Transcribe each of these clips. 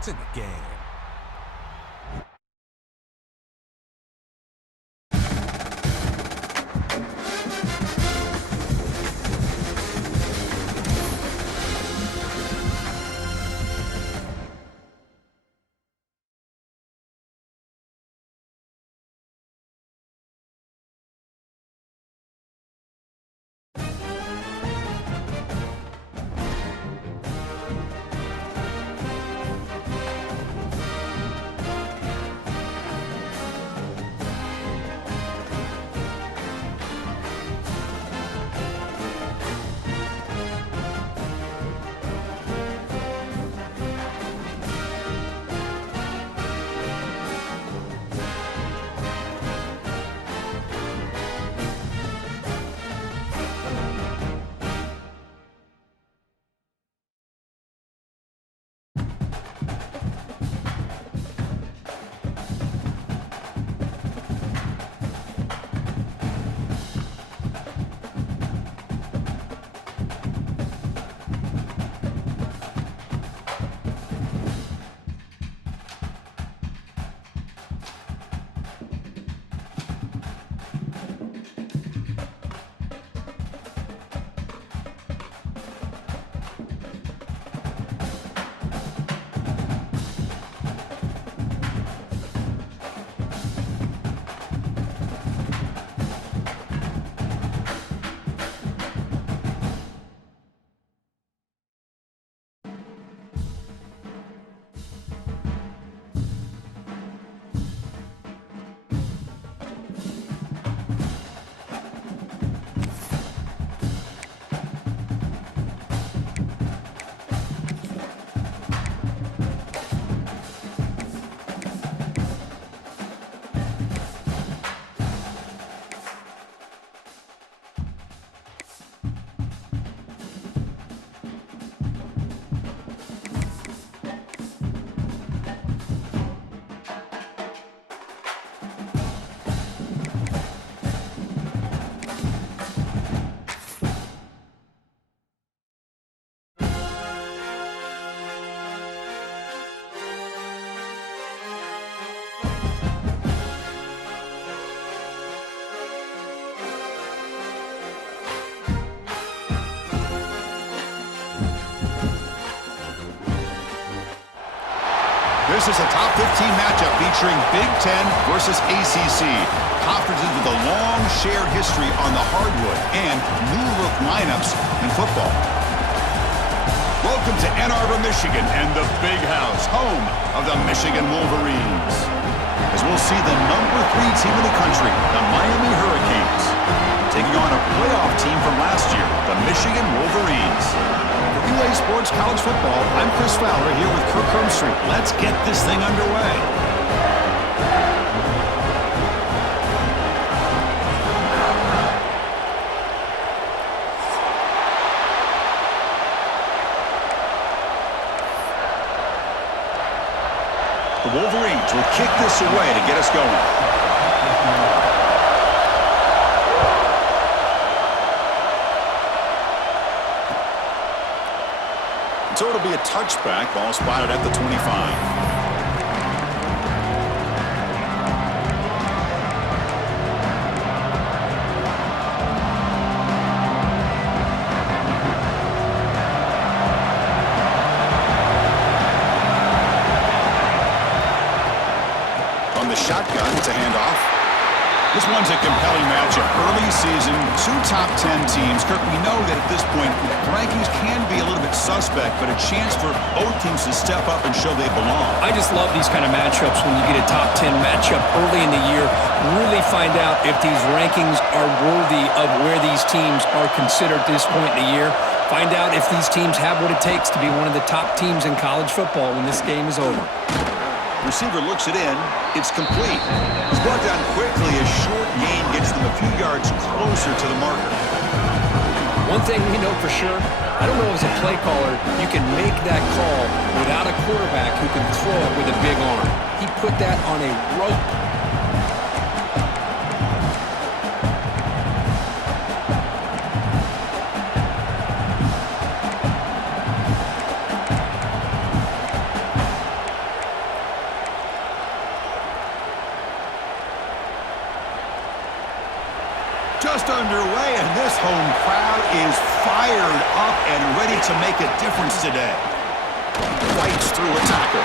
It's in the game. This is a top 15 matchup featuring Big Ten versus ACC. Conferences with a long shared history on the hardwood and new-look lineups in football. Welcome to Ann Arbor, Michigan, and the Big House, home of the Michigan Wolverines. As we'll see the number 3 team in the country, the Miami Hurricanes, taking on a playoff team from last year, the Michigan Wolverines. For UA Sports College Football, I'm Chris Fowler here with Kirk Hermstreet. Let's get this thing underway. The Wolverines will kick this away to get us going. So it'll be a touchback, ball spotted at the 25. On the shotgun, it's a handoff. This one's a compelling matchup. Early season, 2 top 10 teams. Kirk, we know that at this point, the rankings can be a little bit suspect, but a chance for both teams to step up and show they belong. I just love these kind of matchups when you get a top 10 matchup early in the year. Really find out if these rankings are worthy of where these teams are considered at this point in the year. Find out if these teams have what it takes to be one of the top teams in college football when this game is over. Receiver looks it in. It's complete. It's brought down quickly as short gain gets them a few yards closer to the marker. One thing we know for sure, I don't know as a play caller, you can make that call without a quarterback who can throw it with a big arm. He put that on a rope. just underway, and this home crowd is fired up and ready to make a difference today. Fights through a tackle.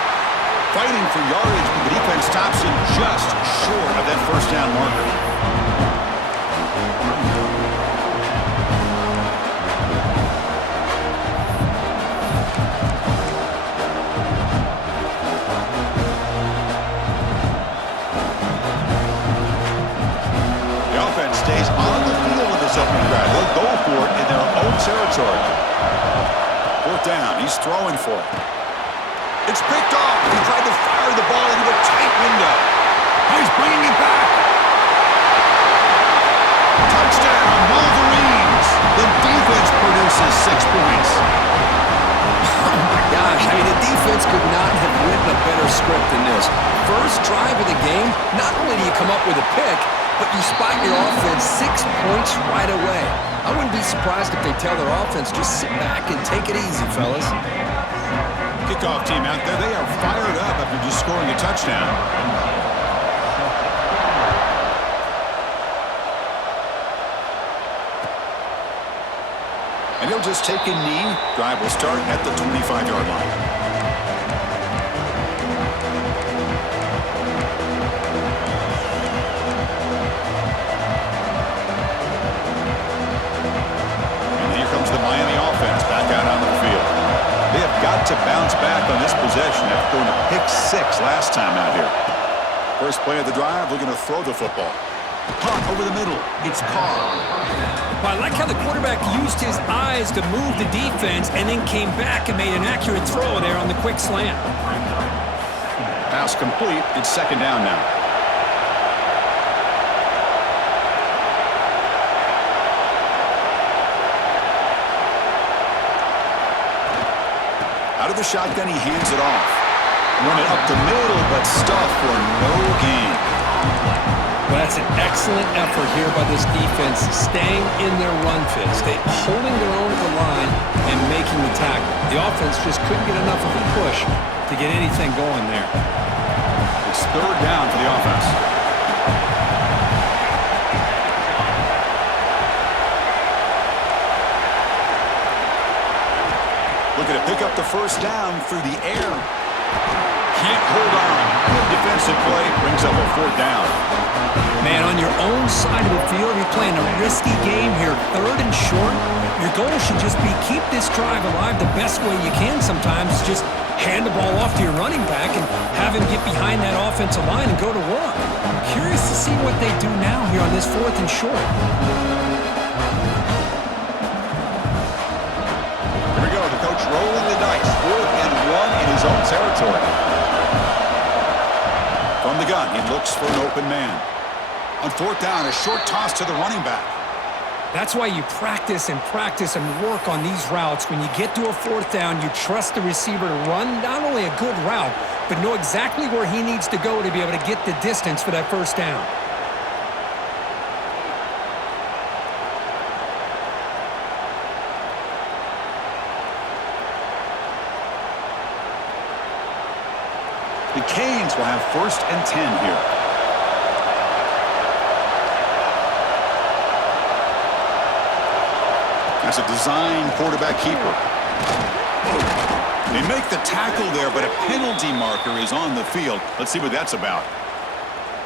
Fighting for yardage, but the defense stops him just short of that first down marker. Stays on the field in this opening drive. They'll go for it in their own territory. Fourth down. He's throwing for it. It's picked off. He tried to fire the ball into a tight window. He's bringing it back. Touchdown, Wolverines. The defense produces 6 points. Oh my gosh, I mean, the defense could not have written a better script than this. First drive of the game, not only do you come up with a pick, but you spot your offense 6 points right away. I wouldn't be surprised if they tell their offense, just sit back and take it easy, fellas. Kickoff team out there, they are fired up after just scoring a touchdown. And he'll just take a knee. Drive will start at the 25-yard line. To bounce back on this possession after throwing a pick 6 last time out here. First play of the drive, looking to throw the football. Punt over the middle. It's caught. Well, I like how the quarterback used his eyes to move the defense and then came back and made an accurate throw there on the quick slant. Pass complete. It's second down now. Out of the shotgun, he hands it off. Run it up the middle, but stuffed for no gain. Well, that's an excellent effort here by this defense, staying in their run fits. They holding their own at the line and making the tackle. The offense just couldn't get enough of a push to get anything going there. It's third down for the offense. Looking to pick up the first down through the air. Can't hold on. Good defensive play. Brings up a fourth down. Man, on your own side of the field, you're playing a risky game here. Third and short. Your goal should just be keep this drive alive the best way you can sometimes. Just hand the ball off to your running back and have him get behind that offensive line and go to work. Curious to see what they do now here on this fourth and short. Rolling the dice, 4th and 1 in his own territory. From the gun, he looks for an open man. On fourth down, a short toss to the running back. That's why you practice and work on these routes. When you get to a fourth down, you trust the receiver to run not only a good route, but know exactly where he needs to go to be able to get the distance for that first down. The Canes will have 1st and 10 here. That's a design quarterback keeper. They make the tackle there, but a penalty marker is on the field. Let's see what that's about.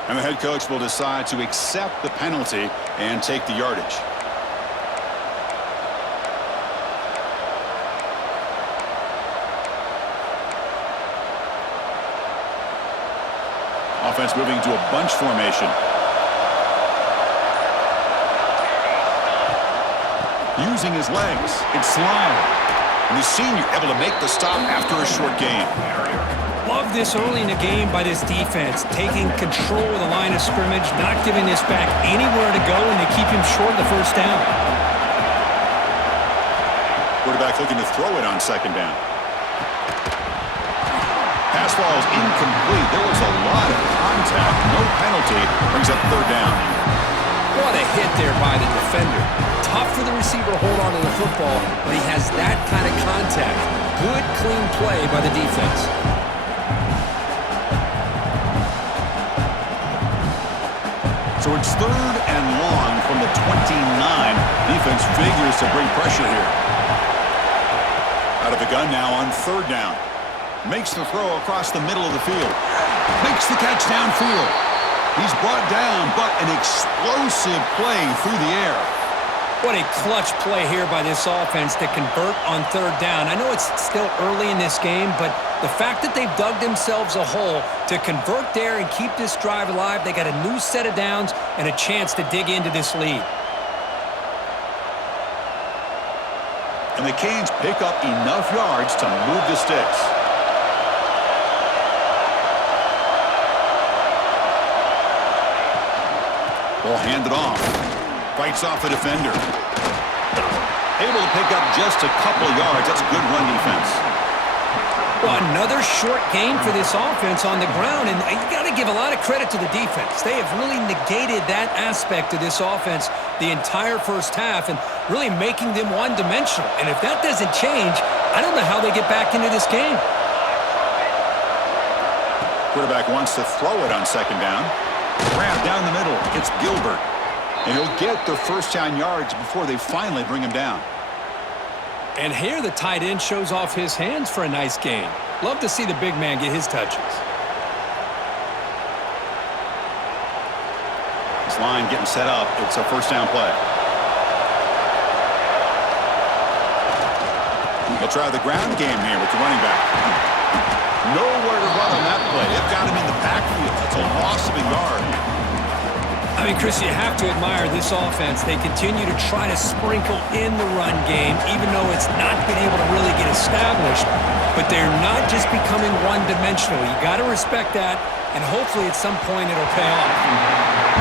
And the head coach will decide to accept the penalty and take the yardage. Offense moving to a bunch formation. Using his legs, it's Slime. And the senior able to make the stop after a short gain. Love this early in the game by this defense, taking control of the line of scrimmage, not giving this back anywhere to go, and they keep him short of the first down. Quarterback looking to throw it on second down. Pass ball is incomplete. There was a lot of contact. No penalty. Brings up third down. What a hit there by the defender. Tough for the receiver to hold on to the football, but he has that kind of contact. Good, clean play by the defense. So it's 3rd and long from the 29. Defense figures to bring pressure here. Out of the gun now on 3rd down. Makes the throw across the middle of the field. Makes the catch downfield. He's brought down, but an explosive play through the air. What a clutch play here by this offense to convert on 3rd down. I know it's still early in this game, but the fact that they've dug themselves a hole to convert there and keep this drive alive, they got a new set of downs and a chance to dig into this lead. And the Canes pick up enough yards to move the sticks. Ball handed off. Fights off a defender. Able to pick up just a couple of yards. That's good run defense. Well, another short game for this offense on the ground, and you got to give a lot of credit to the defense. They have really negated that aspect of this offense the entire first half and really making them one-dimensional. And if that doesn't change, I don't know how they get back into this game. Quarterback wants to throw it on 2nd down. Grab down the middle. It's Gilbert. And he'll get the first down yards before they finally bring him down. And here the tight end shows off his hands for a nice gain. Love to see the big man get his touches. This line getting set up. It's a first down play. He'll try the ground game here with the running back. Nowhere to run on that play. They've got him in the backfield. That's a loss of a yard. I mean, Chris, you have to admire this offense. They continue to try to sprinkle in the run game, even though it's not been able to really get established. But they're not just becoming one-dimensional. You got to respect that, and hopefully at some point it'll pay off.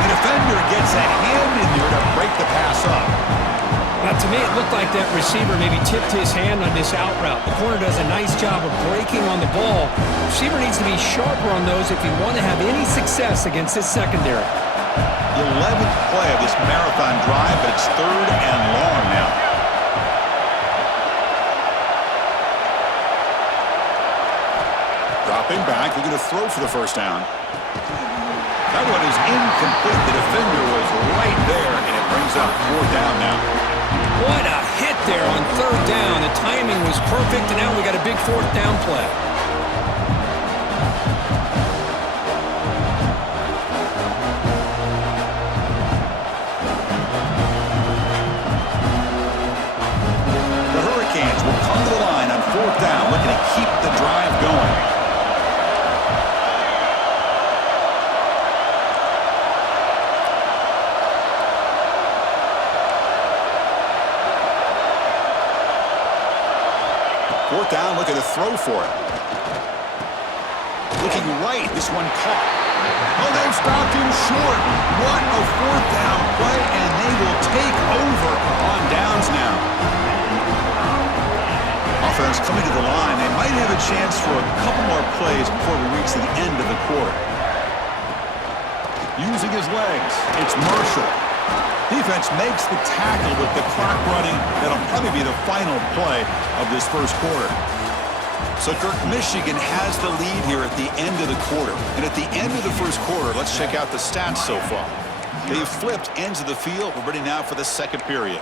The defender gets a hand in there to break the pass up. Now, to me, it looked like that receiver maybe tipped his hand on this out route. The corner does a nice job of breaking on the ball. The receiver needs to be sharper on those if you want to have any success against this secondary. The 11th play of this marathon drive, but it's 3rd and long now. Dropping back, looking to throw for the first down. That one is incomplete. The defender was right there, and it brings up 4th down now. What a hit there on 3rd down. The timing was perfect, and now we got a big 4th down play. The Hurricanes will come to the line on 4th down, looking to keep the drive going. Fourth down, looking to throw for it. Looking right, this one caught. Oh, they've stopped him short. What a 4th down play, and they will take over on downs now. Offense coming to the line. They might have a chance for a couple more plays before we reach the end of the quarter. Using his legs, it's Marshall. Defense makes the tackle with the clock running. That'll probably be the final play of this first quarter. So, Kirk, Michigan has the lead here at the end of the quarter. And at the end of the first quarter, let's check out the stats so far. They've flipped ends of the field. We're ready now for the second period.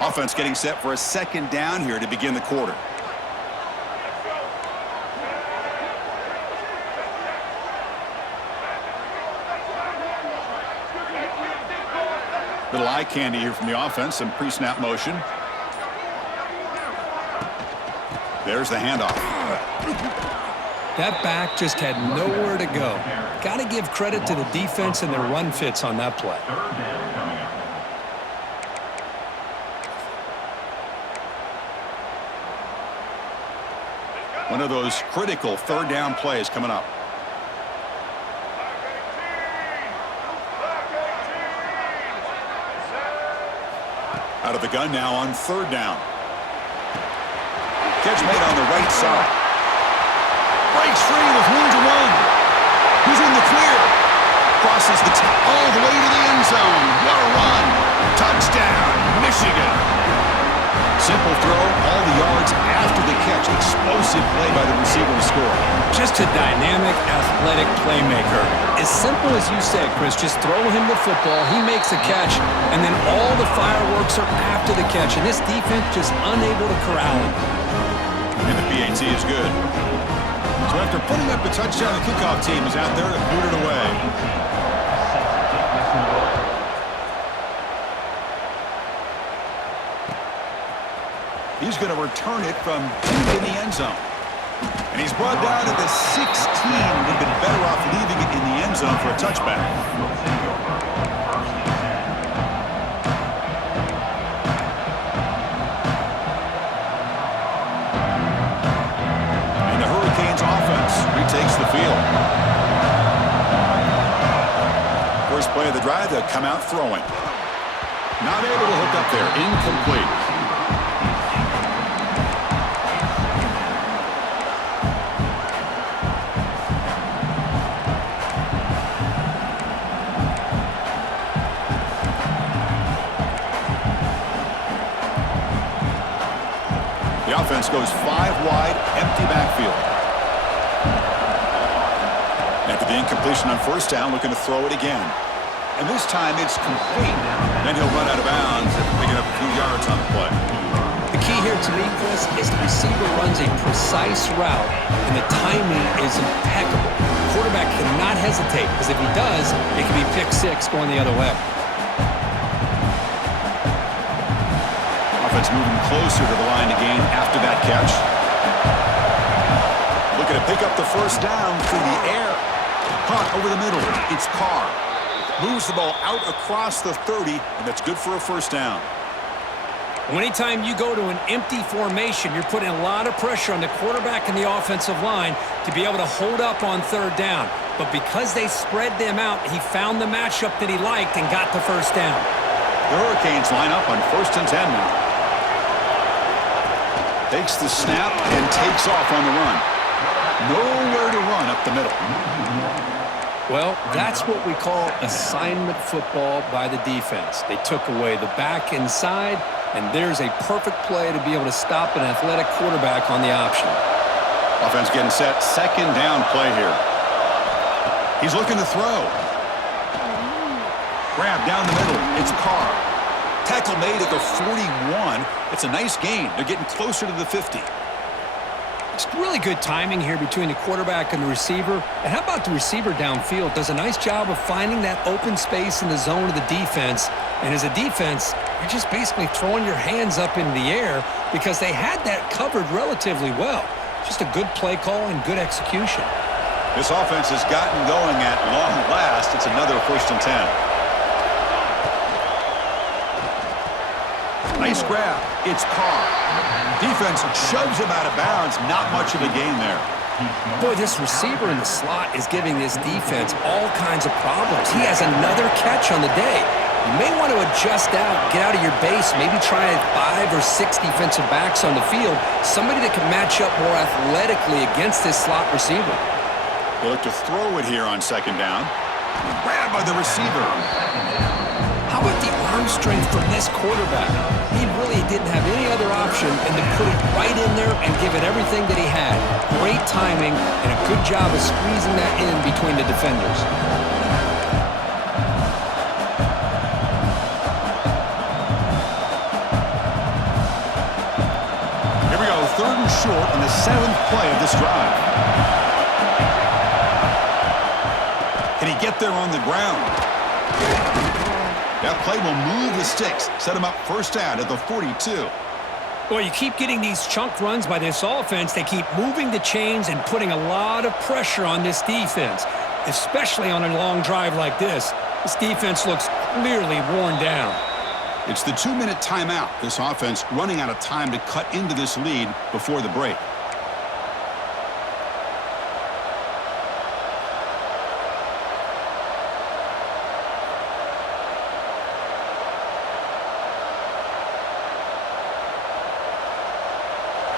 Offense getting set for a 2nd down here to begin the quarter. Little eye candy here from the offense, some pre-snap motion. There's the handoff. That back just had nowhere to go. Got to give credit to the defense and their run fits on that play. One of those critical 3rd down plays coming up. Out of the gun now on 3rd down. Catch made on the right side. Breaks free with room to run. He's in the clear. Crosses the all the way to the end zone. What a run. Touchdown, Michigan. Simple throw, all the yards after the catch. Explosive play by the receiver to score. Just a dynamic, athletic playmaker. As simple as you said, Chris, just throw him the football, he makes a catch, and then all the fireworks are after the catch. And this defense just unable to corral him. And the PAT is good. So after putting up a touchdown, the kickoff team is out there to boot it away. He's going to return it from deep in the end zone. And he's brought down to the 16. Would have been better off leaving it in the end zone for a touchback. And the Hurricanes offense retakes the field. First play of the drive, they'll come out throwing. Not able to hook up there. Incomplete. The offense goes 5 wide, empty backfield. After the incompletion on first down, looking to throw it again. And this time it's complete. Then he'll run out of bounds after picking up a few yards on the play. The key here to me, Chris, is the receiver runs a precise route, and the timing is impeccable. The quarterback cannot hesitate, because if he does, it can be pick six going the other way. Offense moving closer to the line to gain after that catch. Looking to pick up the first down through the air. Caught over the middle. It's Carr. Moves the ball out across the 30, and that's good for a first down. Anytime you go to an empty formation, you're putting a lot of pressure on the quarterback and the offensive line to be able to hold up on third down. But because they spread them out, he found the matchup that he liked and got the first down. The Hurricanes line up on 1st and 10 now. Takes the snap and takes off on the run. Nowhere to run up the middle. Well, that's what we call assignment football by the defense. They took away the back inside, and there's a perfect play to be able to stop an athletic quarterback on the option. Offense getting set. Second down play here. He's looking to throw. Grab down the middle. It's Carr. Tackle made at the 41. It's a nice gain. They're getting closer to the 50. It's really good timing here between the quarterback and the receiver. And how about the receiver downfield? Does a nice job of finding that open space in the zone of the defense. And as a defense, you're just basically throwing your hands up in the air because they had that covered relatively well. Just a good play call and good execution. This offense has gotten going at long last. It's another 1st and 10. Nice grab. It's Carr. Defense shoves him out of bounds. Not much of a gain there. Boy, this receiver in the slot is giving this defense all kinds of problems. He has another catch on the day. You may want to adjust out, get out of your base, maybe try 5 or 6 defensive backs on the field, somebody that can match up more athletically against this slot receiver. They look to throw it here on second down. Grabbed by the receiver. How about the arm strength from this quarterback? He really didn't have any other option than to put it right in there and give it everything that he had. Great timing and a good job of squeezing that in between the defenders. Here we go, 3rd and short on the 7th play of this drive. Can he get there on the ground? That play will move the sticks, set him up first down at the 42. Well, you keep getting these chunk runs by this offense. They keep moving the chains and putting a lot of pressure on this defense, especially on a long drive like this. This defense looks clearly worn down. It's the 2-minute timeout. This offense running out of time to cut into this lead before the break.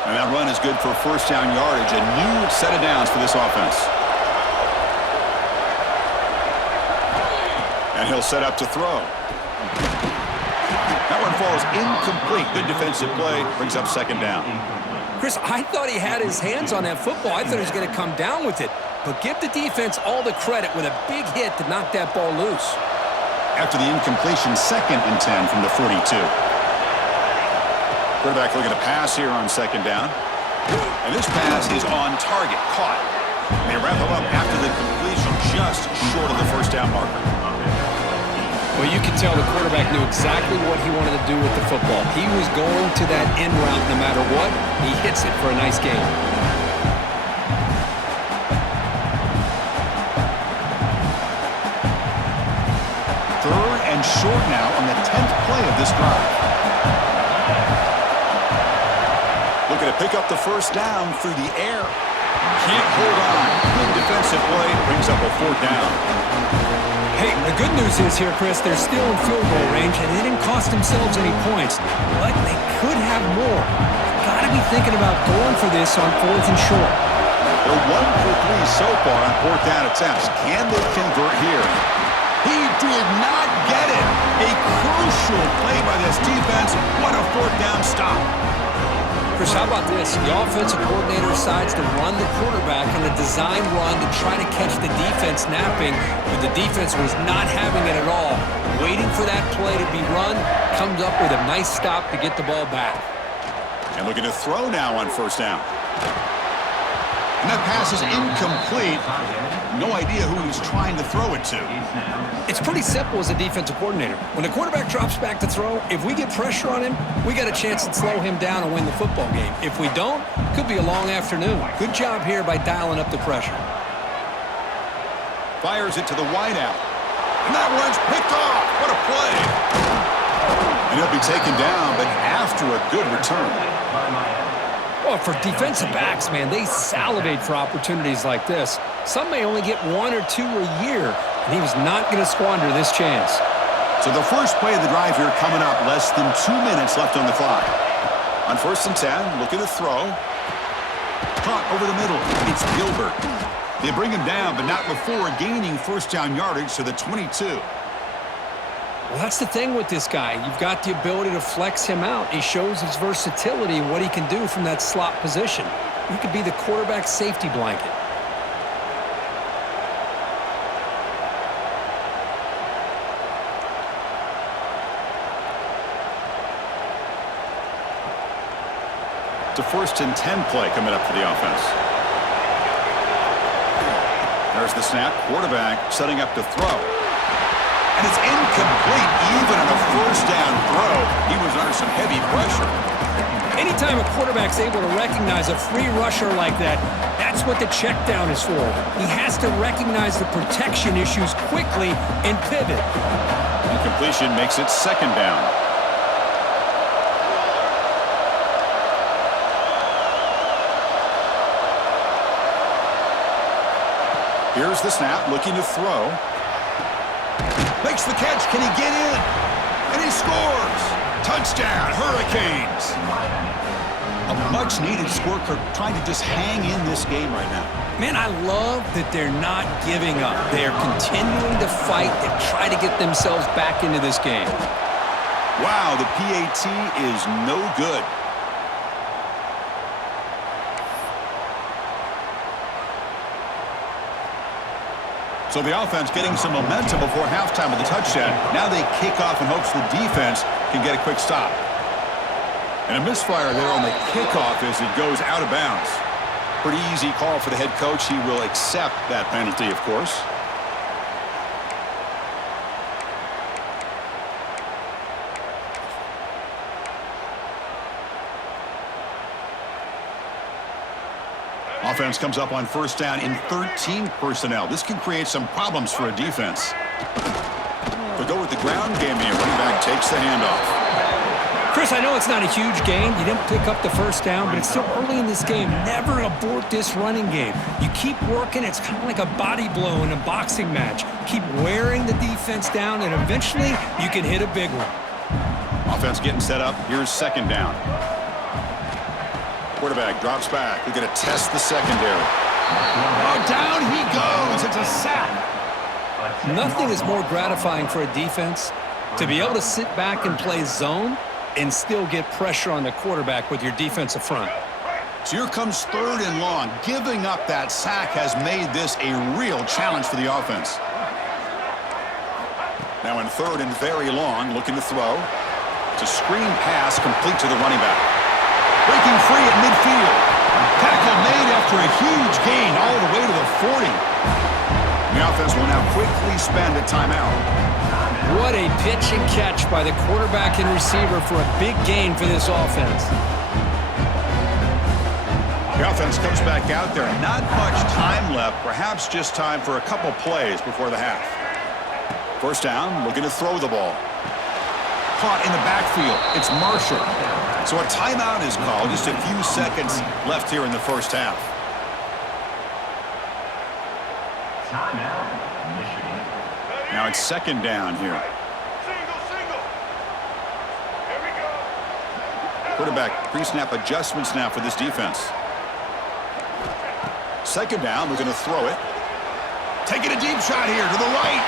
And that run is good for first down yardage. A new set of downs for this offense. And he'll set up to throw. That one falls incomplete. Good defensive play. Brings up second down. Chris, I thought he had his hands on that football. I thought he was going to come down with it. But give the defense all the credit with a big hit to knock that ball loose. After the incompletion, 2nd and 10 from the 42. Quarterback looking to pass here on second down. And this pass is on target, caught. And they wrap him up after the completion, just short of the first down marker. Well, you can tell the quarterback knew exactly what he wanted to do with the football. He was going to that in route no matter what. He hits it for a nice gain. Third and short now on the 10th play of this drive. Looking to pick up the first down through the air. Can't hold on. Good defensive play brings up a 4th down. Hey, the good news is here, Chris, they're still in field goal range, and they didn't cost themselves any points. But they could have more. Got to be thinking about going for this on 4th and short. They're 1 for 3 so far on 4th down attempts. Can they convert here? He did not get it. A crucial play by this defense. What a 4th down stop. Chris, how about this? The offensive coordinator decides to run the quarterback in a design run to try to catch the defense napping, but the defense was not having it at all. Waiting for that play to be run, comes up with a nice stop to get the ball back. And looking to throw now on first down. And that pass is incomplete. No idea who he was trying to throw it to. It's pretty simple as a defensive coordinator. When the quarterback drops back to throw, if we get pressure on him, we got a chance to slow him down and win the football game. If we don't, could be a long afternoon. Good job here by dialing up the pressure. Fires it to the wideout. And that one's picked off. What a play. And he'll be taken down, but after a good return. Well, for defensive backs, man, they salivate for opportunities like this. Some may only get 1 or 2 a year, and he was not going to squander this chance. So the first play of the drive here coming up, less than 2 minutes left on the clock. On 1st and 10, looking to throw. Caught over the middle. It's Gilbert. They bring him down, but not before gaining first down yardage to the 22. Well, that's the thing with this guy. You've got the ability to flex him out. He shows his versatility and what he can do from that slot position. He could be the quarterback's safety blanket. It's a 1st and 10 play coming up for the offense. There's the snap. Quarterback setting up to throw. And it's incomplete, even on a first down throw. He was under some heavy pressure. Anytime a quarterback's able to recognize a free rusher like that, that's what the check down is for. He has to recognize the protection issues quickly and pivot. Incompletion makes it 2nd down. Here's the snap, looking to throw. Makes the catch. Can he get in? And he scores. Touchdown, Hurricanes. A much-needed score, trying to just hang in this game right now. Man, I love that they're not giving up. They are continuing to fight and try to get themselves back into this game. Wow, the PAT is no good. So the offense getting some momentum before halftime with the touchdown. Now they kick off in hopes the defense can get a quick stop. And a misfire there on the kickoff as it goes out of bounds. Pretty easy call for the head coach. He will accept that penalty, of course. Offense comes up on first down in 13 personnel. This can create some problems for a defense. But go with the ground game here. Running back takes the handoff. Chris, I know it's not a huge gain. You didn't pick up the first down, but it's still early in this game. Never abort this running game. You keep working. It's kind of like a body blow in a boxing match. Keep wearing the defense down, and eventually you can hit a big one. Offense getting set up. Here's second down. Quarterback drops back. We're going to test the secondary. Oh, down he goes. It's a sack. Nothing is more gratifying for a defense To be able to sit back and play zone and still get pressure on the quarterback with your defensive front. So here comes 3rd and long. Giving up that sack has made this a real challenge for the offense. Now in 3rd and very long, looking to throw. It's a screen pass complete to the running back. Breaking free at midfield. Tackle made after a huge gain all the way to the 40. The offense will now quickly spend a timeout. What a pitch and catch by the quarterback and receiver for a big gain for this offense. The offense comes back out there. Not much time left. Perhaps just time for a couple plays before the half. 1st down, looking to throw the ball. Caught in the backfield. It's Marshall. So a timeout is called. Just a few seconds left here in the 1st half. Now it's 2nd down here. Quarterback pre-snap adjustments now for this defense. 2nd down, we're going to throw it. Taking a deep shot here to the right.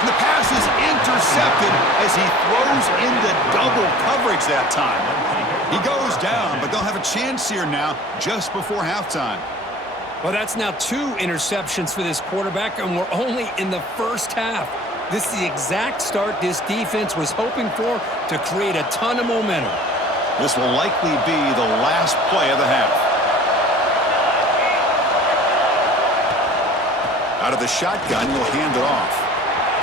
And the pass is intercepted as he throws into double coverage that time. He goes down, but they'll have a chance here now just before halftime. Well, that's now 2 interceptions for this quarterback, and we're only in the 1st half. This is the exact start this defense was hoping for to create a ton of momentum. This will likely be the last play of the half. Out of the shotgun, he'll hand it off.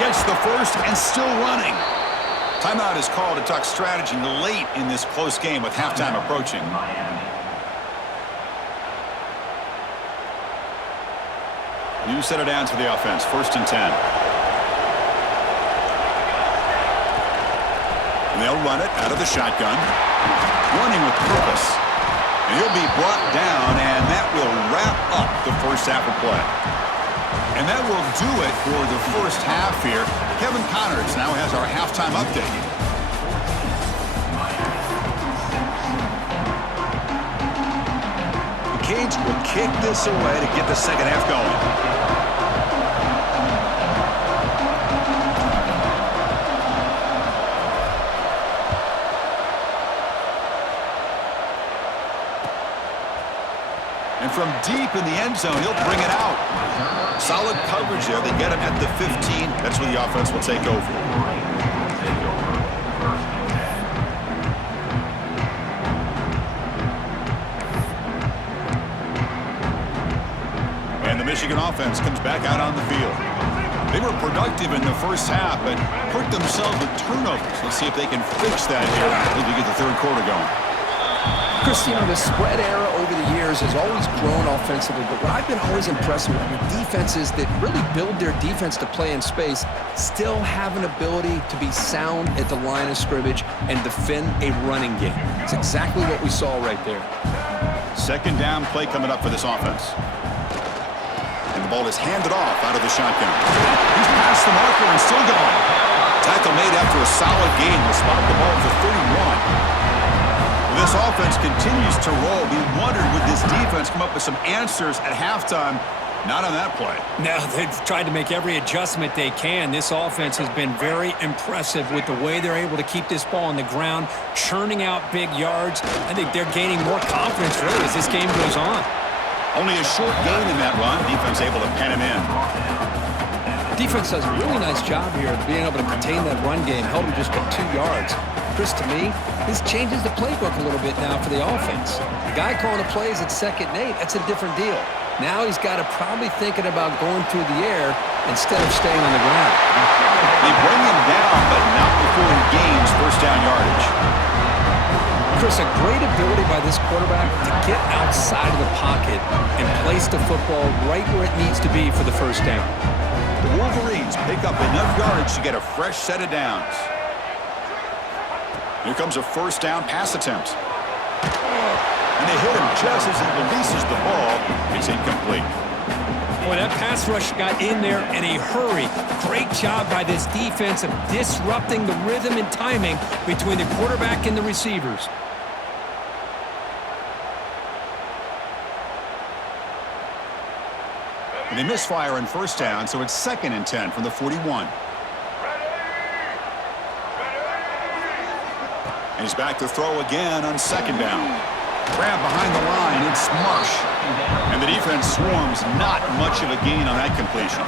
Gets the 1st and still running. Timeout is called to talk strategy late in this close game with halftime approaching. New set it down to the offense. 1st and 10. And they'll run it out of the shotgun. Running with purpose. And he'll be brought down, and that will wrap up the 1st half of play. And that will do it for the 1st half here. Kevin Connors now has our halftime update. The Canes will kick this away to get the 2nd half going. And from deep in the end zone, he'll bring it out. Solid coverage there. They get him at the 15. That's where the offense will take over. And the Michigan offense comes back out on the field. They were productive in the 1st half, but hurt themselves with turnovers. Let's see if they can fix that here as we get the 3rd quarter going. Chris, you know, the spread era over the years has always grown offensively, but what I've been always impressed with defenses that really build their defense to play in space still have an ability to be sound at the line of scrimmage and defend a running game. It's exactly what we saw right there. 2nd down play coming up for this offense. And the ball is handed off out of the shotgun. He's past the marker and still going. Tackle made after a solid gain. They'll spot the ball for 31. This offense continues to roll. We wondered, would this defense come up with some answers at halftime? Not on that play. No, they've tried to make every adjustment they can. This offense has been very impressive with the way they're able to keep this ball on the ground, churning out big yards. I think they're gaining more confidence, really, as this game goes on. Only a short gain in that run. Defense able to pen him in. Defense does a really nice job here of being able to contain that run game, held him just at 2 yards. Chris, to me, this changes the playbook a little bit now for the offense. The guy calling the plays at 2nd and 8, that's a different deal. Now he's got to probably thinking about going through the air instead of staying on the ground. They bring him down, but not before he gains 1st down yardage. Chris, a great ability by this quarterback to get outside of the pocket and place the football right where it needs to be for the 1st down. The Wolverines pick up enough yardage to get a fresh set of downs. Here comes a 1st down pass attempt. And they hit him just as he releases the ball. It's incomplete. Boy, that pass rush got in there in a hurry. Great job by this defense of disrupting the rhythm and timing between the quarterback and the receivers. And they misfire on 1st down, so it's 2nd and 10 from the 41. And he's back to throw again on second down. Grab behind the line, it's Marsh. And the defense swarms, not much of a gain on that completion.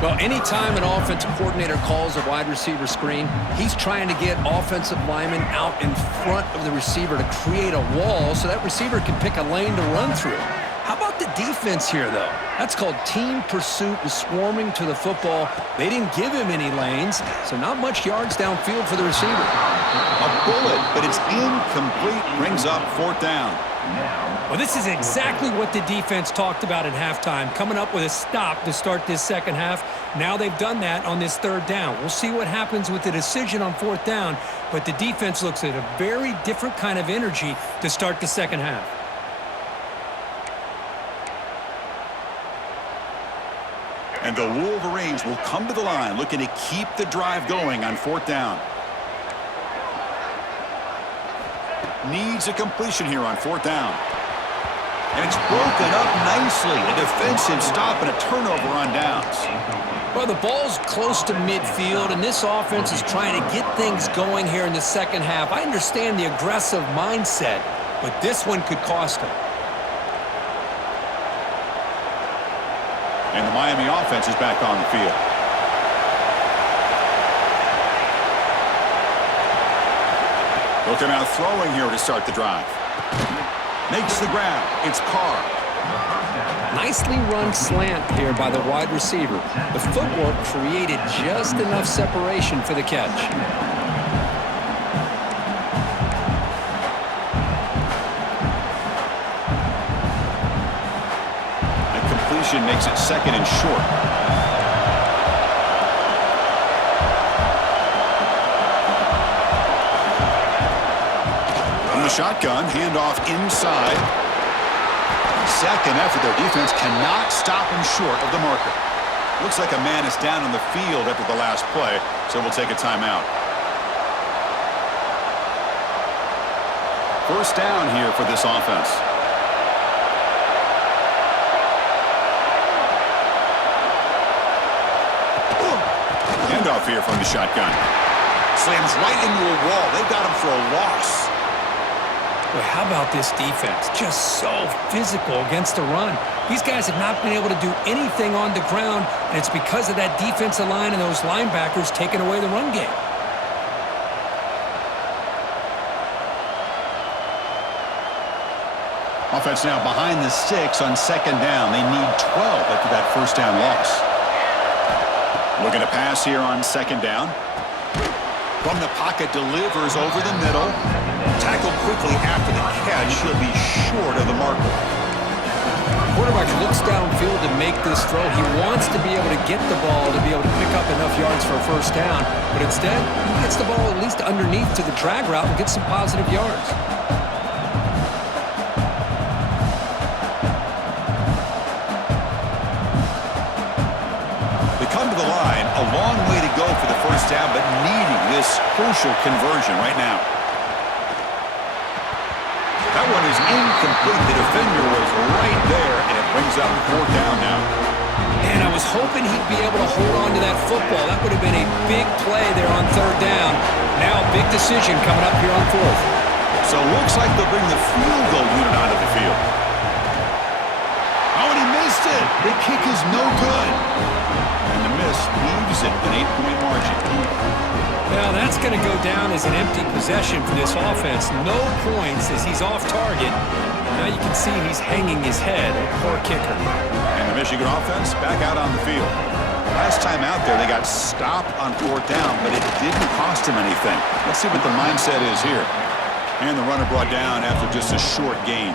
Well, anytime an offensive coordinator calls a wide receiver screen, he's trying to get offensive linemen out in front of the receiver to create a wall so that receiver can pick a lane to run through. How about the defense here, though? That's called team pursuit and swarming to the football. They didn't give him any lanes, so not much yards downfield for the receiver. A bullet, but it's incomplete, brings up fourth down. Well, this is exactly what the defense talked about at halftime, coming up with a stop to start this second half. Now they've done that on this third down. We'll see what happens with the decision on fourth down, but the defense looks at a very different kind of energy to start the second half. And the Wolverines will come to the line looking to keep the drive going on fourth down. Needs a completion here on fourth down. And it's broken up nicely. A defensive stop and a turnover on downs. Well, the ball's close to midfield, and this offense is trying to get things going here in the second half. I understand the aggressive mindset, but this one could cost them. And the Miami offense is back on the field. They'll come out throwing here to start the drive. Makes the grab. It's Carr. Nicely run slant here by the wide receiver. The footwork created just enough separation for the catch. Makes it second and short. From the shotgun, handoff inside. Second effort, their defense cannot stop him short of the marker. Looks like a man is down on the field after the last play, so we'll take a timeout. First down here for this offense. Handoff here from the shotgun. Slams right into a wall. They've got him for a loss. Boy, how about this defense? Just so physical against the run. These guys have not been able to do anything on the ground, and it's because of that defensive line and those linebackers taking away the run game. Offense now behind the 6 on second down. They need 12 after that first down loss. Looking to pass here on second down. From the pocket, delivers over the middle. Tackled quickly after the catch. He'll be short of the marker. Quarterback looks downfield to make this throw. He wants to be able to get the ball to be able to pick up enough yards for a first down. But instead, he gets the ball at least underneath to the drag route and gets some positive yards. Come to the line, a long way to go for the first down, but needing this crucial conversion right now. That one is incomplete. The defender was right there, and it brings up fourth down now. And I was hoping he'd be able to hold on to that football. That would have been a big play there on third down. Now a big decision coming up here on fourth. So it looks like they'll bring the field goal unit onto the field. Oh, and he missed it. The kick is no good. And the miss leaves it an 8-point margin. Well, that's going to go down as an empty possession for this offense. No points as he's off target. Now you can see he's hanging his head. A poor kicker. And the Michigan offense back out on the field. Last time out there, they got stopped on fourth down, but it didn't cost him anything. Let's see what the mindset is here. And the runner brought down after just a short gain.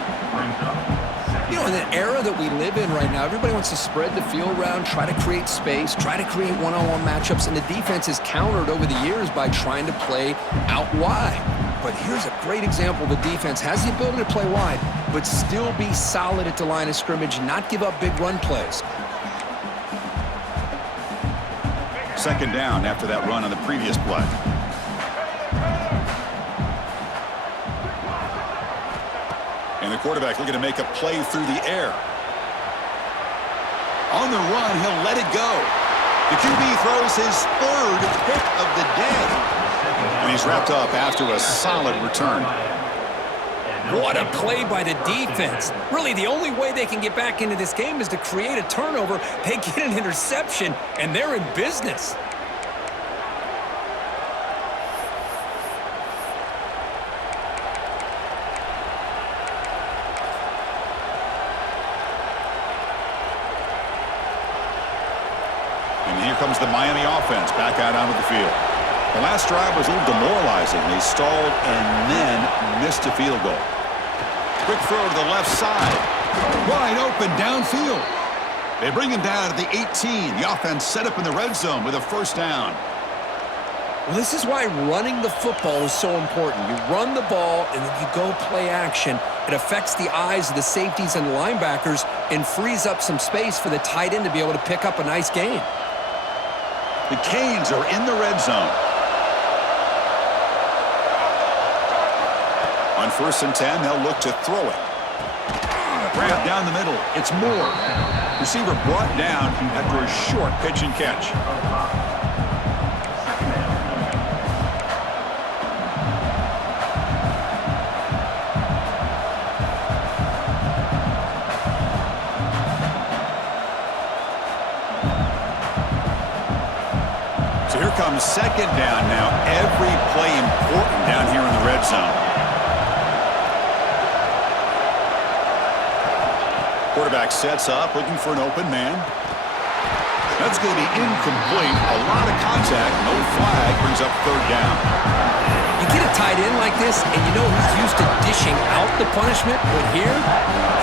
You know, in the era that we live in right now, everybody wants to spread the field around, try to create space, try to create one-on-one matchups, and the defense is countered over the years by trying to play out wide. But here's a great example. The defense has the ability to play wide, but still be solid at the line of scrimmage, not give up big run plays. Second down after that run on the previous play. And the quarterback looking to make a play through the air. On the run, he'll let it go. The QB throws his third pick of the day. And he's wrapped up after a solid return. What a play by the defense. Really, the only way they can get back into this game is to create a turnover. They get an interception, and they're in business. And here comes the Miami offense back out onto the field. The last drive was a little demoralizing. They stalled and then missed a field goal. Quick throw to the left side. Wide open downfield. They bring him down to the 18. The offense set up in the red zone with a first down. Well, this is why running the football is so important. You run the ball, and then you go play action. It affects the eyes of the safeties and the linebackers and frees up some space for the tight end to be able to pick up a nice gain. The Canes are in the red zone. On 1st and 10, they'll look to throw it. Grab down the middle. It's Moore. Receiver brought down after a short pitch and catch. So here comes second down now. Every play important down here in the red zone. Quarterback sets up, looking for an open man. That's going to be incomplete. A lot of contact, no flag, brings up third down. You get a tight end like this, and you know he's used to dishing out the punishment, but here,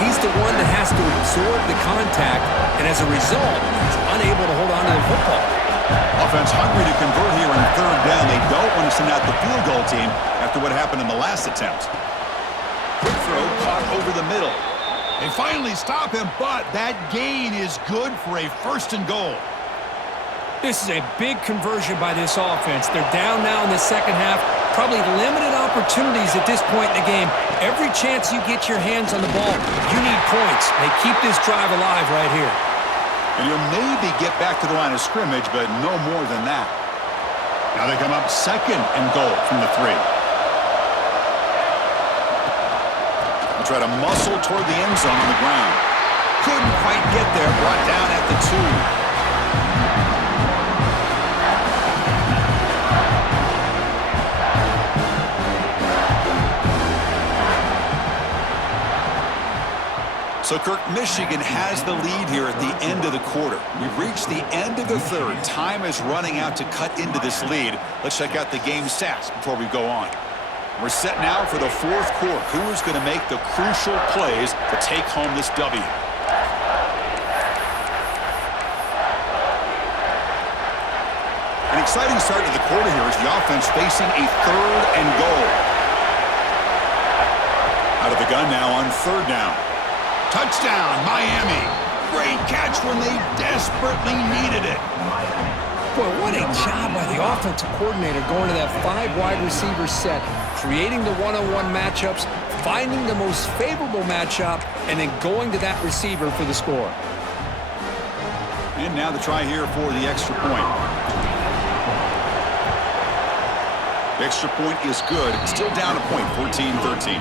he's the one that has to absorb the contact, and as a result, he's unable to hold on to the football. Offense hungry to convert here on third down. They don't want to send out the field goal team after what happened in the last attempt. Quick throw caught over the middle. They finally stop him, but that gain is good for a 1st and goal. This is a big conversion by this offense. They're down now in the second half. Probably limited opportunities at this point in the game. Every chance you get your hands on the ball, you need points. They keep this drive alive right here. And you'll maybe get back to the line of scrimmage, but no more than that. Now they come up 2nd and goal from the 3. Try to muscle toward the end zone on the ground. Couldn't quite get there. Brought down at the 2. So, Kirk, Michigan has the lead here at the end of the quarter. We've reached the end of the third. Time is running out to cut into this lead. Let's check out the game stats before we go on. We're set now for the 4th quarter. Who is going to make the crucial plays to take home this W? An exciting start to the quarter here as the offense facing a 3rd and goal. Out of the gun now on 3rd down. Touchdown, Miami. Great catch when they desperately needed it. Boy, what a job by the offensive coordinator going to that 5 wide receiver set, creating the one-on-one matchups, finding the most favorable matchup, and then going to that receiver for the score. And now the try here for the extra point. The extra point is good. Still down a point, 14-13.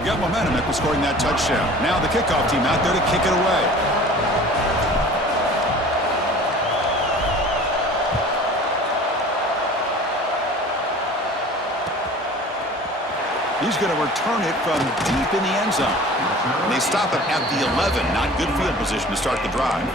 Got momentum after scoring that touchdown. Now the kickoff team out there to kick it away. He's going to return it from deep in the end zone. And they stop him at the 11. Not good field position to start the drive.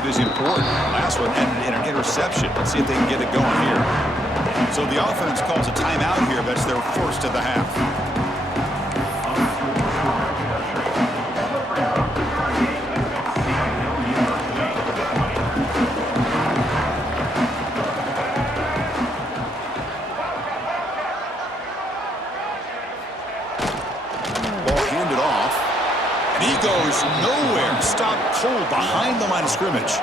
Is important. Last one ended in an interception. Let's see if they can get it going here. So the offense calls a timeout here. That's their 1st of the half. goes nowhere. Stopped cold behind the line of scrimmage.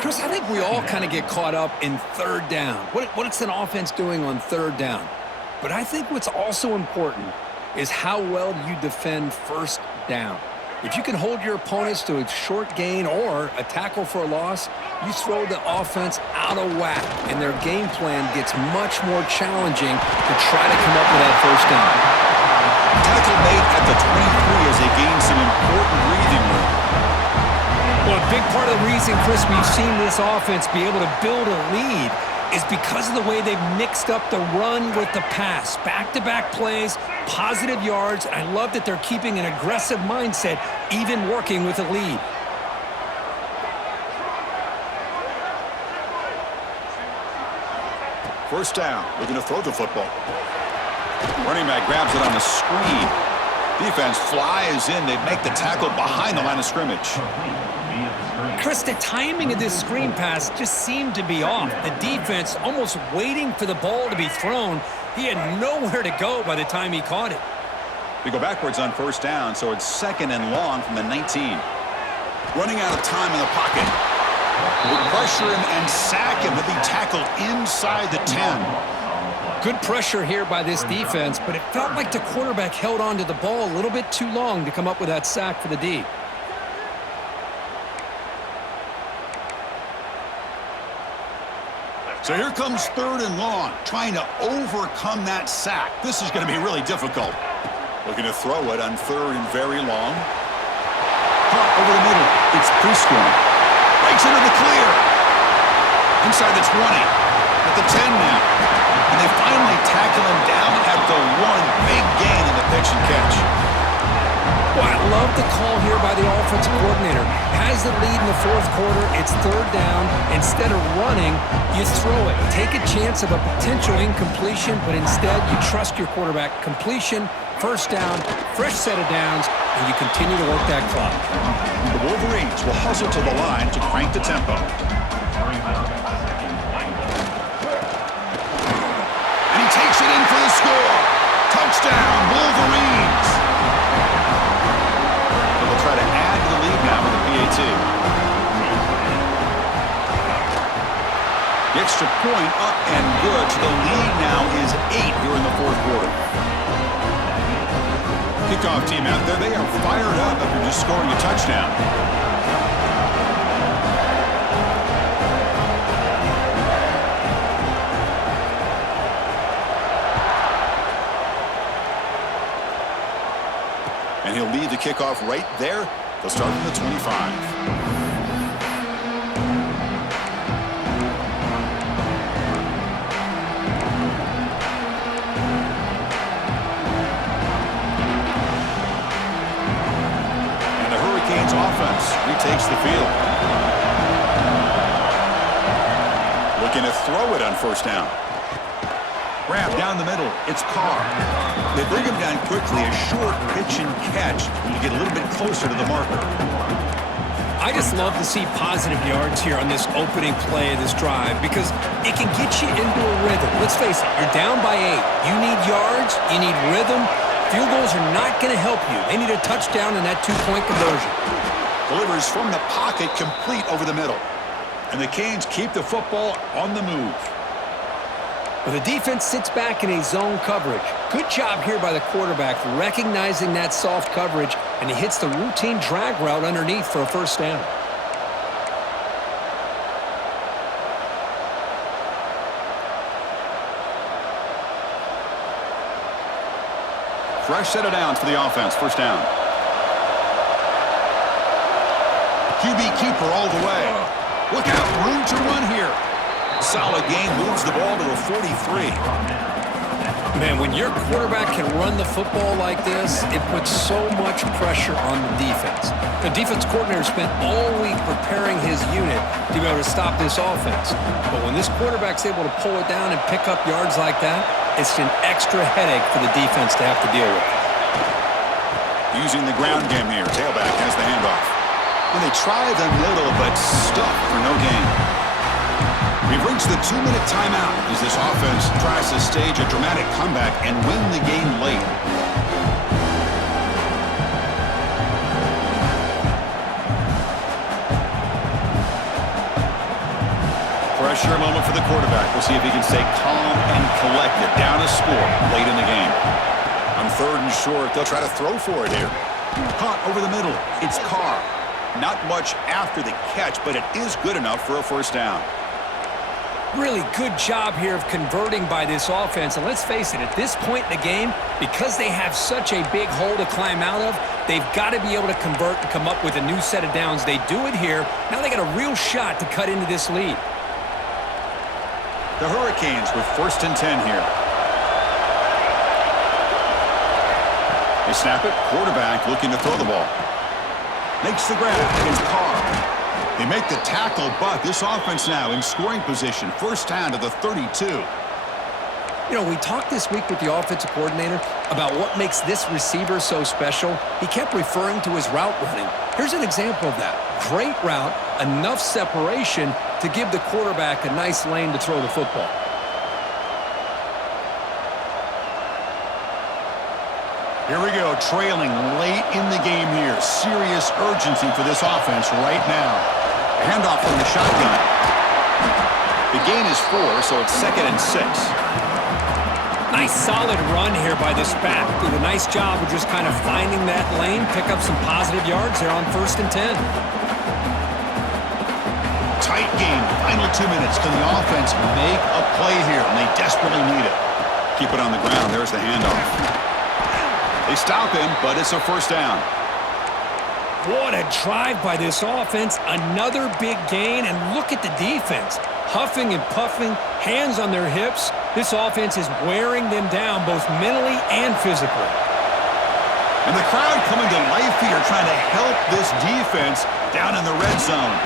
Chris, I think we all kind of get caught up in third down. What's an offense doing on third down? But I think what's also important is how well you defend first down. If you can hold your opponents to a short gain or a tackle for a loss, you throw the offense out of whack, and their game plan gets much more challenging to try to come up with that first down. Tackle made at the 23 as they gain some important breathing room. Well, a big part of the reason, Chris, we've seen this offense be able to build a lead is because of the way they've mixed up the run with the pass. Back-to-back plays, positive yards. I love that they're keeping an aggressive mindset, even working with a lead. First down, looking to throw the football. Running back grabs it on the screen. Defense flies in. They make the tackle behind the line of scrimmage. Chris, the timing of this screen pass just seemed to be off. The defense almost waiting for the ball to be thrown. He had nowhere to go by the time he caught it. They go backwards on first down, so it's 2nd and long from the 19. Running out of time in the pocket. They pressure him and sack him. He'll be tackled inside the 10. Good pressure here by this defense, but it felt like the quarterback held on to the ball a little bit too long to come up with that sack for the D. So here comes 3rd and long, trying to overcome that sack. This is going to be really difficult. Looking to throw it on 3rd and very long. Caught over the middle. It's Prescorn. Breaks into the clear. Inside the 20. At the 10 now. And they finally tackle him down at the 1. Big gain in the pitch and catch. Well, I love the call here by the offensive coordinator. Has the lead in the 4th quarter. It's 3rd down. Instead of running, you throw it. Take a chance of a potential incompletion, but instead you trust your quarterback. Completion, first down, fresh set of downs, and you continue to work that clock. The Wolverines will hustle to the line to crank the tempo. And he takes it in for the score. Touchdown, Wolverines. They'll try to add to the lead now with the PAT. The extra point up and good. So the lead now is 8 here in the 4th quarter. Kickoff team out there. They are fired up after just scoring a touchdown. And he'll lead the kickoff right there. They'll start from the 25. Offense retakes the field. Looking to throw it on first down. Grab down the middle. It's Carr. They bring him down quickly. A short pitch and catch to get a little bit closer to the marker. I just love to see positive yards here on this opening play of this drive because it can get you into a rhythm. Let's face it, you're down by 8. You need yards. You need rhythm. Field goals are not going to help you. They need a touchdown and that 2-point conversion. Delivers from the pocket, complete over the middle. And the Canes keep the football on the move. Well, the defense sits back in a zone coverage. Good job here by the quarterback recognizing that soft coverage, and he hits the routine drag route underneath for a first down. Fresh set of downs for the offense. First down. QB keeper all the way. Look out, room to run here. Solid gain, moves the ball to a 43. Man, when your quarterback can run the football like this, it puts so much pressure on the defense. The defense coordinator spent all week preparing his unit to be able to stop this offense. But when this quarterback's able to pull it down and pick up yards like that, it's an extra headache for the defense to have to deal with. Using the ground game here. Tailback has the handoff. And they try the middle, but stuck for no gain. We've reached the 2-minute timeout as this offense tries to stage a dramatic comeback and win the game late. Pressure moment for the quarterback. We'll see if he can stay calm and collected. Down a score late in the game. On 3rd and short, they'll try to throw for it here. Caught over the middle. It's Carr. Not much after the catch, but it is good enough for a first down. Really good job here of converting by this offense. And let's face it, at this point in the game, because they have such a big hole to climb out of, they've got to be able to convert and come up with a new set of downs. They do it here. Now they got a real shot to cut into this lead. The Hurricanes with 1st and 10 here. They snap it. Quarterback looking to throw the ball. Makes the grab. It's Carr. They make the tackle, but this offense now in scoring position. First down to the 32. You know, we talked this week with the offensive coordinator about what makes this receiver so special. He kept referring to his route running. Here's an example of that. Great route, enough separation to give the quarterback a nice lane to throw the football. Here we go, trailing late in the game here. Serious urgency for this offense right now. Handoff from the shotgun. The gain is 4, so it's 2nd and 6. Nice solid run here by this back. Did a nice job of just kind of finding that lane, pick up some positive yards there on 1st and 10. Tight game, final 2 minutes. Can the offense make a play here? And they desperately need it. Keep it on the ground. There's the handoff. They stop him, but it's a first down. What a drive by this offense. Another big gain, and look at the defense. Huffing and puffing, hands on their hips. This offense is wearing them down both mentally and physically. And the crowd coming to life here trying to help this defense down in the red zone.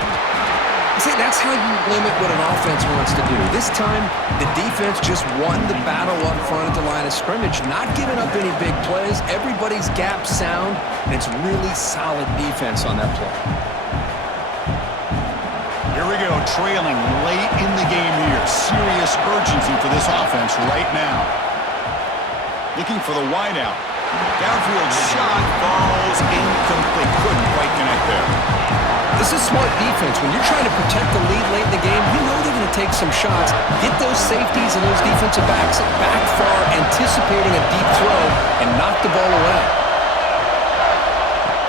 See, that's how you limit what an offense wants to do. This time, the defense just won the battle up front at the line of scrimmage, not giving up any big plays. Everybody's gap sound, and it's really solid defense on that play. Here we go, trailing late in the game here. Serious urgency for this offense right now. Looking for the wideout. Downfield shot falls incomplete. Couldn't quite connect there. This is smart defense. When you're trying to protect the lead late in the game, you know they're going to take some shots, get those safeties and those defensive backs back far, anticipating a deep throw, and knock the ball away.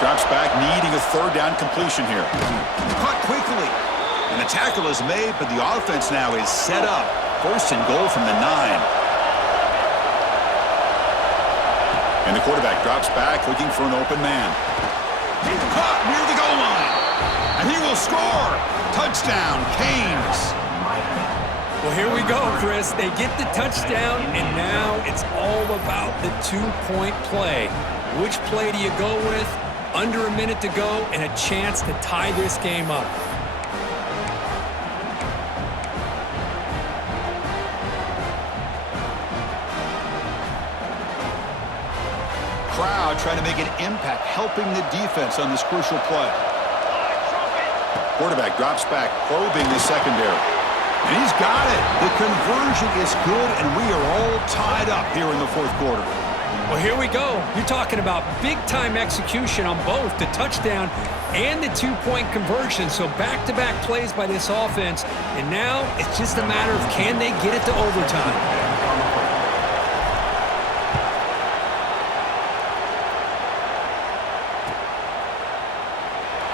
Drops back, needing a 3rd down completion here. Caught quickly. And the tackle is made, but the offense now is set up. 1st and goal from the 9. And the quarterback drops back, looking for an open man. Caught near the goal line. And he will score. Touchdown, Canes. Well, here we go, Chris. They get the touchdown, and now it's all about the 2-point play. Which play do you go with? Under a minute to go, and a chance to tie this game up. Crowd trying to make an impact, helping the defense on this crucial play. Quarterback drops back, probing the secondary. And he's got it. The conversion is good, and we are all tied up here in the 4th quarter. Well, here we go. You're talking about big-time execution on both the touchdown and the 2-point conversion. So back-to-back plays by this offense. And now it's just a matter of can they get it to overtime.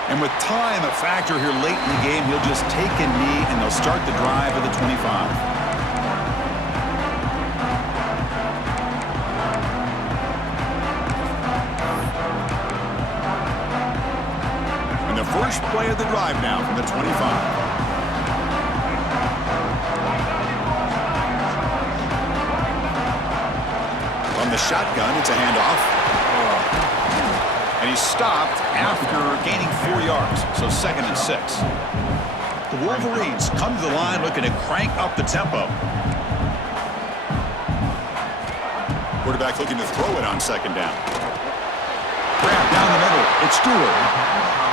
And with time a factor here late in the game, he'll just take a knee, and they'll start the drive at the 25. And the first play of the drive now from the 25. From the shotgun, it's a handoff. And he's stopped after gaining 4 yards, so 2nd and 6. The Wolverines come to the line looking to crank up the tempo. Quarterback looking to throw it on 2nd down. Grab down the middle. It's Stewart.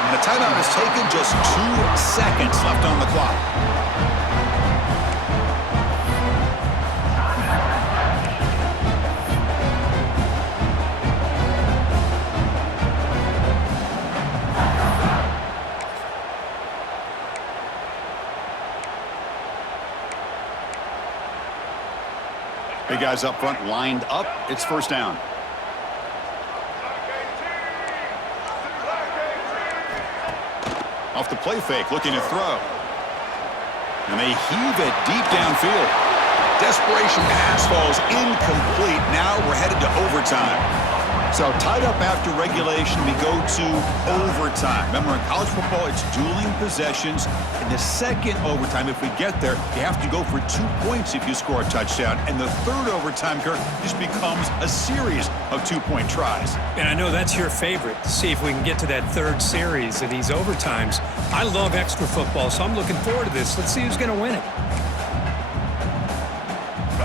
And the timeout is taken, just 2 seconds left on the clock. Big guys up front lined up. It's first down. Off the play fake, looking to throw. And they heave it deep downfield. Desperation pass falls incomplete. Now we're headed to overtime. So tied up after regulation, we go to overtime. Remember, in college football, it's dueling possessions. In the second overtime, if we get there, you have to go for 2 points if you score a touchdown. And the third overtime, Kirk, just becomes a series of 2-point tries. And I know that's your favorite, to see if we can get to that third series of these overtimes. I love extra football, so I'm looking forward to this. Let's see who's going to win it.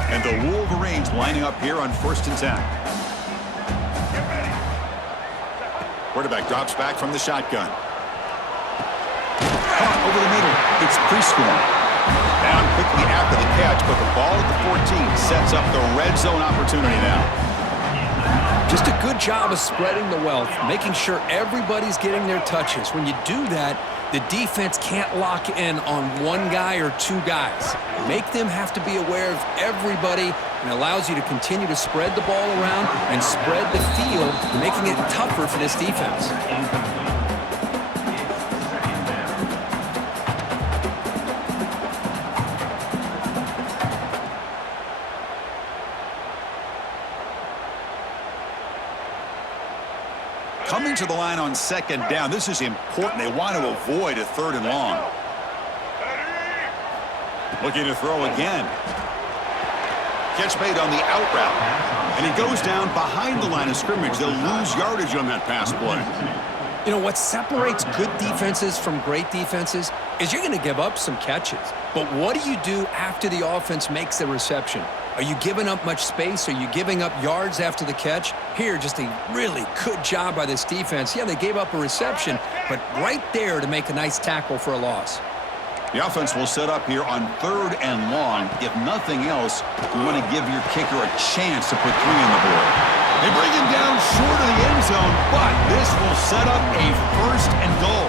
And the Wolverines lining up here on 1st and 10. Quarterback drops back from the shotgun. Caught over the middle. It's Prescorn. Down quickly after the catch, but the ball at the 14 sets up the red zone opportunity now. Just a good job of spreading the wealth, making sure everybody's getting their touches. When you do that, the defense can't lock in on one guy or two guys. Make them have to be aware of everybody, and allows you to continue to spread the ball around and spread the field, making it tougher for this defense. Coming to the line on 2nd down. This is important. They want to avoid a 3rd and long. Looking to throw again. Catch made on the out route. And he goes down behind the line of scrimmage. They'll lose yardage on that pass play. You know, what separates good defenses from great defenses is you're going to give up some catches. But what do you do after the offense makes the reception? Are you giving up much space? Are you giving up yards after the catch? Here, just a really good job by this defense. Yeah, they gave up a reception, but right there to make a nice tackle for a loss. The offense will set up here on 3rd and long. If nothing else, you want to give your kicker a chance to put 3 on the board. They bring him down short of the end zone, but this will set up a 1st and goal.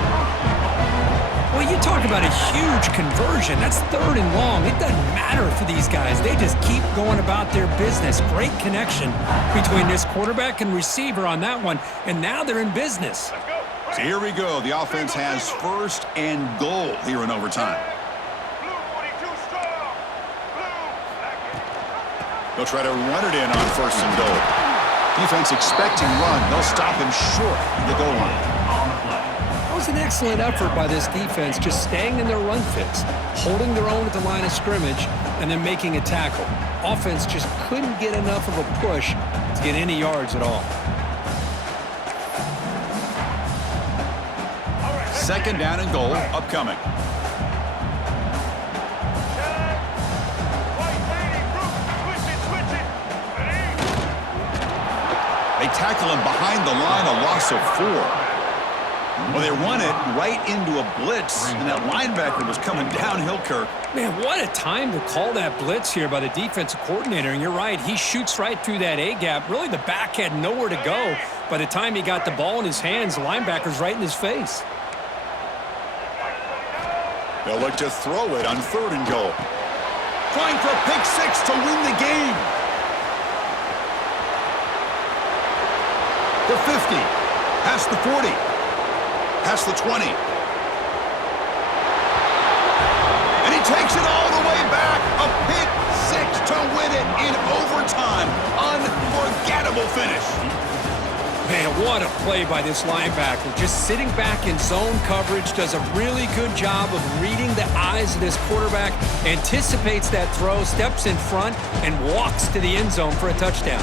Well, you talk about a huge conversion. That's 3rd and long. It doesn't matter for these guys. They just keep going about their business. Great connection between this quarterback and receiver on that one, and now they're in business. So here we go. The offense has 1st and goal here in overtime. They'll try to run it in on 1st and goal. Defense expecting run. They'll stop him short of the goal line. That was an excellent effort by this defense, just staying in their run fits, holding their own at the line of scrimmage, and then making a tackle. Offense just couldn't get enough of a push to get any yards at all. 2nd down and goal upcoming. They tackle him behind the line, a loss of 4. Well, they run it right into a blitz, and that linebacker was coming downhill, Kirk. Man, what a time to call that blitz here by the defensive coordinator. And you're right, he shoots right through that A-gap. Really, the back had nowhere to go. By the time he got the ball in his hands, the linebacker's right in his face. They'll look to throw it on 3rd and goal. Trying for a pick 6 to win the game. The 50, past the 40, past the 20. And he takes it all the way back. A pick 6 to win it in overtime. Unforgettable finish. Man, what a play by this linebacker. Just sitting back in zone coverage, does a really good job of reading the eyes of this quarterback, anticipates that throw, steps in front, and walks to the end zone for a touchdown.